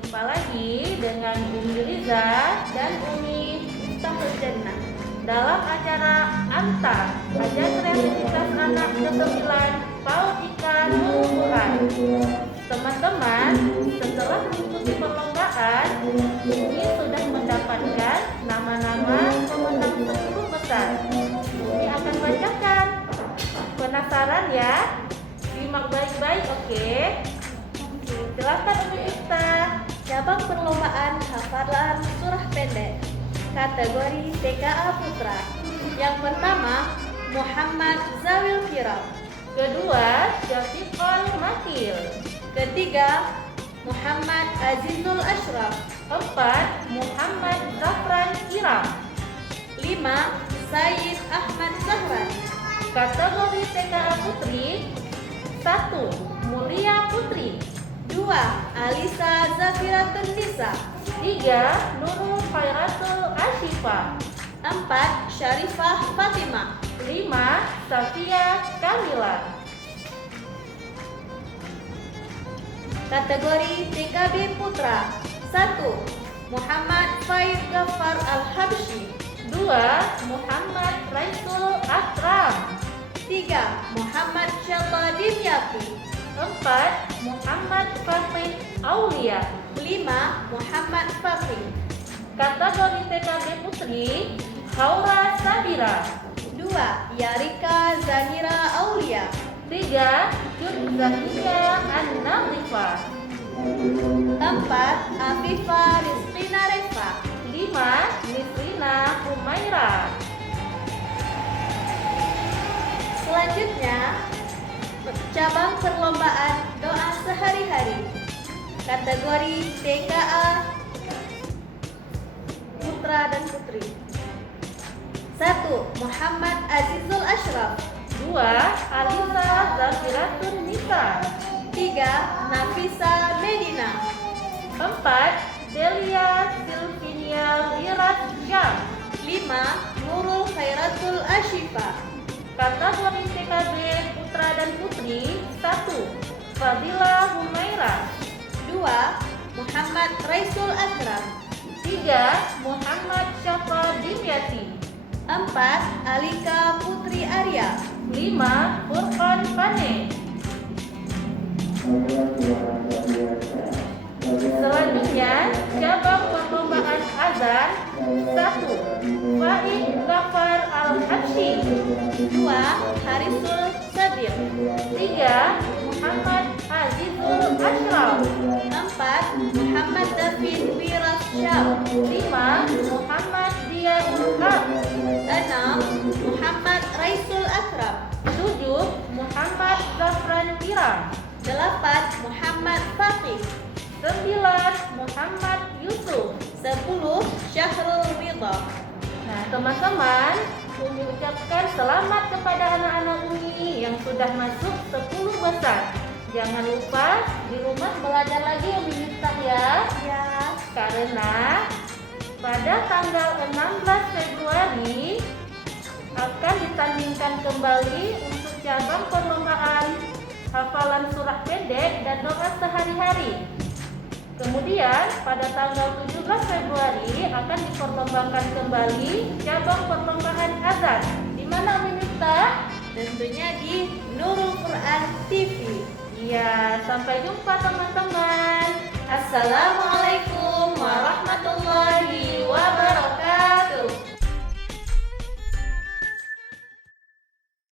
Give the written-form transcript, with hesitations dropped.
Jumpa lagi dengan Umi Riza dan Umi Miftahul Jannah dalam acara Antar Ajang Kreativitas Anak ke-9 PAUD IK Nurul Quran. Teman-teman, setelah mengikuti perlombaan, Umi sudah mendapatkan nama-nama pemenang 10 besar. Umi akan bacakan. Penasaran ya? Simak baik-baik, oke? Silakan Umi Miftah. Cabang perlombaan hafalan surah pendek kategori TKA Putra. Yang pertama, Muhammad Zawil Kiram. Kedua, Syafiqul Makil. Ketiga, Muhammad Azizul Ashraf. 4, Muhammad Zafran Kiram. 5, Sayyid Ahmad Zahran. Kategori TKA Putri. 1, Mulia Putri. 2, Alisa Zafiratun Nisa. 3, Nurul Khairatul Ashifa. 4, Syarifah Fatimah. 5, Safia Kamila. Kategori TKB Putra. 1, Muhammad Faid Ghaffar Al-Habsyi. 2, Muhammad Raisul Akram. 3, Muhammad Syallah Dimyati. 4, Muhammad Fakih Aulia. 5, Muhammad Fakih. Kategori TKB Putri, Haura Sabira. 2, Yarika Zanira Aulia. 3, Jud Zahia An-Nazifa. 4, Afifah Rizqina Refa. 5, Nisrina Humaira. Selanjutnya, cabang perlombaan doa sehari-hari kategori TKA Putra dan Putri. 1, Muhammad Azizul Ashraf. 2, Alisa Zafiratun Nisa. 3, Nafisa Medina. 4, Delia Silvinia Wirat Syam. 5, Nurul Khairatul Ashifa. Kategori TKB Putra dan Putri. 1, Fadila Humaira. 2, Muhammad Raisul Akram. 3, Muhammad Syafa Dimyati. 4, Alika Putri Arya. 5, Furqan Fane. Selanjutnya, cabang perlombaan azan. 1, Faid Ghaffar Al-Habsyi. 2, Harisul Sadir. 3, Muhammad Azizul Ashraf. 4, Muhammad David Wirasyam. 5, Muhammad Diyaul Haq. 6, Muhammad Raisul Akram. 7, Muhammad Zafran Kiram. 8, Muhammad Fakih. 9, Muhammad Yusuf. 10, Syahrul Ridha. Nah, teman-teman, Umi ucapkan selamat kepada anak-anak Umi yang sudah masuk 10 besar. Jangan lupa di rumah belajar lagi Umi Miftah ya. Ya. Karena pada tanggal 16 Februari akan ditandingkan kembali untuk cabang perlombaan hafalan surah pendek dan doa sehari-hari. Kemudian pada tanggal 17 Februari akan diperlombakan kembali cabang perlombaan azan. Di mana Umi Miftah? Tentunya di Nurul Quran TV. Iya, sampai jumpa teman-teman. Assalamualaikum.